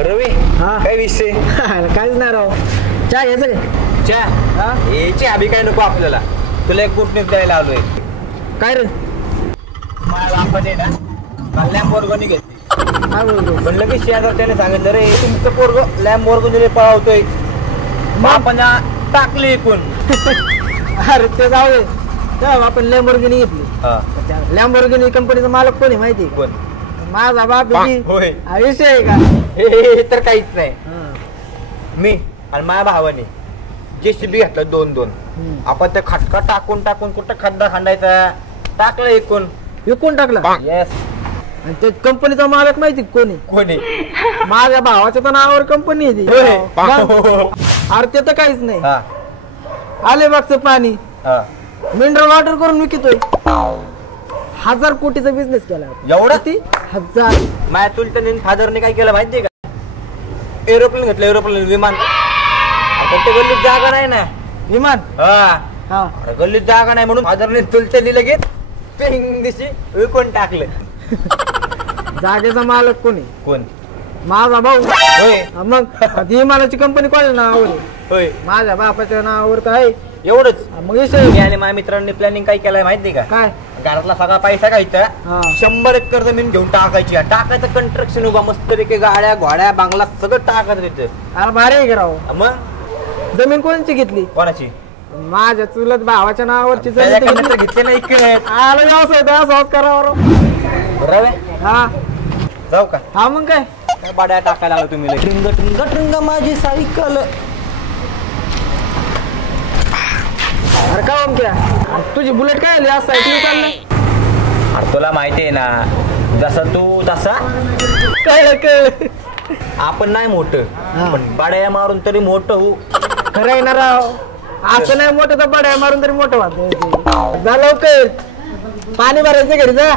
रवी हा. काय विषय काहीच नाही राव. चहा घ्यायचं काय? चहा हा? याची आभी काय नको आपल्याला. तुला एक गुड न्यूज द्यायला आलोय. काय रे? मला आपण आहे ना काल लॅम्बोर्गिनी घेतली. काय बोलतो? म्हणलं की शेजारच्याने सांगितलं रे तुमचं पोरग लॅम्बोर्गिनी पळवतोय. मग आपण टाकली एकूण. अरे ते जाऊ दे. तेव्हा आपण लॅम्बोर्गिनी घेतली. हा. लॅम्बोर्गिनी कंपनीचा मालक कोण आहे माहिती आहे का? कोण? माझा बाप आहे. होय. हा विषय आहे का? हे तर काहीच नाही. हा. मी आणि माझ्या भावाने JCB घेतलं 2-2. आपण ते खटका टाकून टाकून कुठं खड्डा खांडायचा टाकलं एकूण. विकून टाकला. येस. आणि ते कंपनीचा मालक माहिती का कोणी? कोणी? माझ्या भावाच्या तर नावावर कंपनी आहे ती. होय. मग? अरे ते तर काहीच नाही. हा. अलिबागचं पाणी हा. मिनरल वॉटर करून विकतोय. 1000 कोटीचा बिझनेस केला. एवढं? किती? 1000. माझ्या चुलत्याने फादरने काय केलं माहितीये का? एरोप्लेन घेतलं. एरोप्लेन विमान. आता ते गल्लीत जागा नाही ना. विमान. हा. हा. अरे गल्लीत जागा नाही म्हणून फादरने चुलत्याने लगेच पेंग दिशी विकून टाकलं. जागेचा मालक कोणी? कोण? माझा भाऊ. होय. मग ती विमानाची कंपनी कोणाच्या नावावर आहे? होय. माझ्या बापाच्या नावावर तर आहे. एवढंच. मग विषय मी आणि माझ्या मित्रांनी प्लॅनिंग काय केलंय माहितीये का? काय? घरातला सगळा पैसा घ्यायचा. हा. 100 एकर जमीन घेऊन टाकायची. टाकायचं कंस्ट्रक्शन उभा मस्त पैकी गाड्या घोड्या बांगला सगळं टाकायचं तिथं. अरे भारी आहे की राव. मग जमीन कोणची घेतली? कोणाची? माझ्या चुलत भावाच्या नावावरची त्याच्याकडनं जमीन तर घेतली. घेतले नाही इकडे. आलं व्यवसाय तर असाच करावा राव. बरोबर. हा. जाऊ का? हा मग काय? काय बाड्या टाकायला आलो तुम्ही? ट्रिंग ट्रिंग ट्रिंग माझी सायकल. अरे का ओमक्या? तुझी बुलेट काय आली? आज सायकल चाललंय. अरे तुला माहिती आहे ना जसं तू तसा काय आपण नाही मोठं हा. पण बाड्या मारून तरी मोठं होऊ. खरं आहे ना राव. असं नाही मोठं तर बड्या मारून तरी मोठं वाटत. जा लवकर. पाणी भरायचं घरी जा.